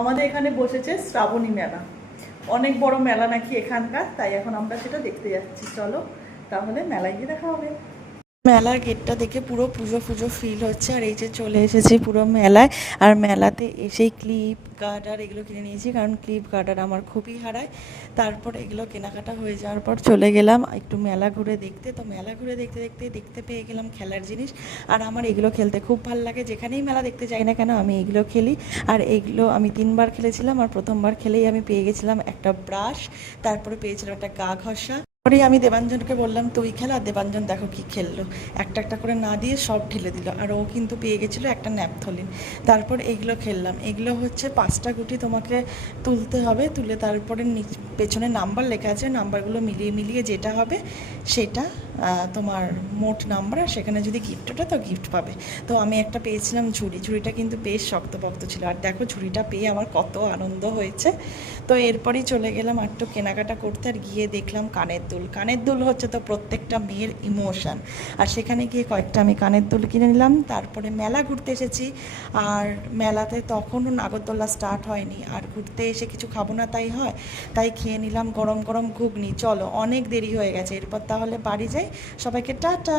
আমাদের এখানে বসেছে শ্রাবণী মেলা, অনেক বড় মেলা নাকি এখানকার, তাই এখন আমরা সেটা দেখতে যাচ্ছি। চলো তাহলে মেলায় গিয়ে দেখা হবে। মেলার গেটটা দেখে পুরো পুজো পুজো ফিল হচ্ছে। আর এই যে চলে এসেছি পুরো মেলায়। আর মেলাতে এসেই ক্লিপ গার্ডার এগুলো কিনে নিয়েছি, কারণ ক্লিপ গার্ডার আমার খুবই হারায়। তারপর এগুলো কেনাকাটা হয়ে যাওয়ার পর চলে গেলাম একটু মেলা ঘুরে দেখতে। তো মেলা ঘুরে দেখতে দেখতে দেখতে পেয়ে গেলাম খেলার জিনিস। আর আমার এগুলো খেলতে খুব ভালো লাগে, যেখানেই মেলা দেখতে যাই না কেন আমি এগুলো খেলি। আর এগুলো আমি 3বার খেলেছিলাম, আর প্রথমবার খেলেই আমি পেয়ে গেছিলাম একটা ব্রাশ, তারপরে পেয়েছিলাম একটা গা ঘষা। পরেই আমি দেবাঞ্জনকে বললাম তুই খেল, আর দেবাঞ্জন দেখো কি খেললো, একটা একটা করে না দিয়ে সব ঢেলে দিল। আর ও কিন্তু পেয়ে গেছিলো একটা ন্যাপথলিন। তারপর এইগুলো খেললাম। এগুলো হচ্ছে 5টা গুটি তোমাকে তুলতে হবে, তুলে তারপরে পেছনে নাম্বার লেখা আছে, নাম্বারগুলো মিলিয়ে মিলিয়ে যেটা হবে সেটা তোমার মোট নাম্বার। আর সেখানে যদি গিফট ওঠে তো গিফট পাবে। তো আমি একটা পেয়েছিলাম ঝুড়ি, ঝুড়িটা কিন্তু বেশ শক্তপোক্ত ছিল। আর দেখো ঝুড়িটা পেয়ে আমার কত আনন্দ হয়েছে। তো এরপরই চলে গেলাম একটু কেনাকাটা করতে। আর গিয়ে দেখলাম কানের দুল। কানের দুল হচ্ছে তো প্রত্যেকটা মেয়ের ইমোশান। আর সেখানে গিয়ে কয়েকটা আমি কানের দুল কিনে নিলাম। তারপরে মেলা ঘুরতে এসেছি। আর মেলাতে তখনও নাগরদোল্লা স্টার্ট হয়নি। আর ঘুরতে এসে কিছু খাবো না তাই হয়, তাই খেয়ে নিলাম গরম গরম ঘুগনি। চলো অনেক দেরি হয়ে গেছে, এরপর তাহলে বাড়ি যাই। সবাইকে টাটা।